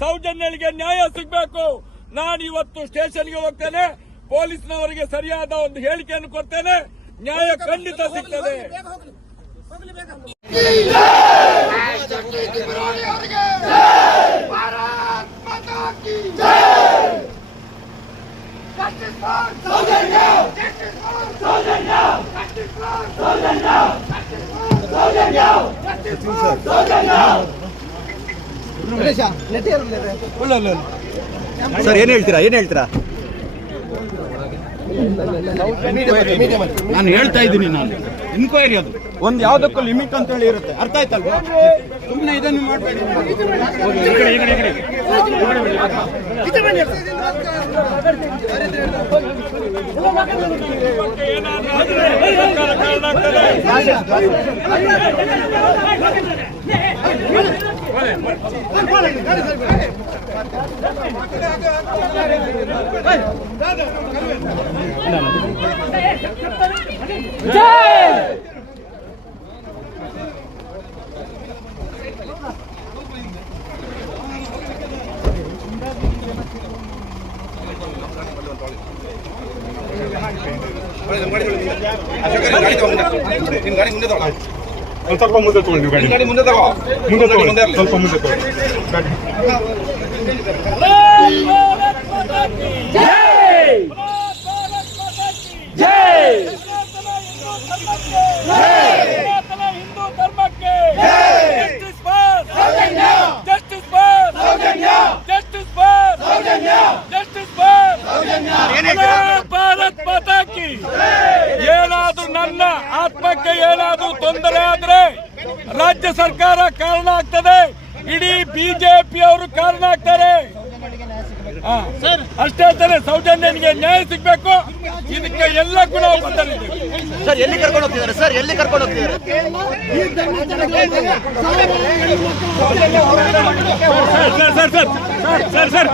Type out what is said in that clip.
ಸೌಜನ್ಯಳಿಗೆ ನ್ಯಾಯ ಸಿಗಬೇಕು. ನಾನು ಇವತ್ತು ಸ್ಟೇಷನ್ಗೆ ಹೋಗ್ತೇನೆ, ಪೊಲೀಸ್ನವರಿಗೆ ಸರಿಯಾದ ಒಂದು ಹೇಳಿಕೆಯನ್ನು ಕೊಡ್ತೇನೆ, ನ್ಯಾಯ ಖಂಡಿತ ಸಿಗ್ತದೆ. ಸರ್ ಏನ್ ಹೇಳ್ತೀರಾ? ನಾನು ಹೇಳ್ತಾ ಇದ್ದೀನಿ, ನಾನು ಇನ್ಕ್ವೈರಿ ಅದು ಒಂದು ಯಾವ್ದಕ್ಕೂ ಲಿಮಿಟ್ ಅಂತ ಹೇಳಿ ಇರುತ್ತೆ, ಅರ್ಥ ಆಯ್ತಲ್ವಾ? ಸುಮ್ಮನೆ ಇದನ್ನು ಮಾಡಬೇಡಿ. ಸ್ವಲ್ಪ ಮುಂದೆ ತಗೊಳ್ಳಿ, ಗಾಡಿ ಮುಂದೆ ತಗೊಳ್ಳಿ, ಸ್ವಲ್ಪ ಮುಂದೆ ತಗೊಳ್ಳಿ. ಹಿಂದೂ ಧರ್ಮಕ್ಕೆ ಭಾರತ್ ಮಾತಾ ಕಿ. ಏನಾದ್ರೂ ನನ್ನ ಆತ್ಮಕ್ಕೆ ಏನಾದ್ರೂ ತೊಂದರೆ ಆದ್ರೆ ರಾಜ್ಯ ಸರ್ಕಾರ ಕಾರಣ ಆಗ್ತದೆ, ಇಡೀ ಬಿಜೆಪಿ ಅವರು ಕಾರಣ ಆಗ್ತಾರೆ. ಅಷ್ಟೇ ಹೇಳ್ತಾರೆ, ಸೌಜನ್ಯನಿಗೆ ನ್ಯಾಯ ಸಿಗ್ಬೇಕು. ಇದಕ್ಕೆ ಎಲ್ಲಕ್ಕೂ ನಾವು ಬದ್ಧರಿದ್ದೇವೆ. ಸರ್ ಎಲ್ಲಿ ಕರ್ಕೊಂಡು ಹೋಗ್ತಿದ್ದಾರೆ? ಸರ್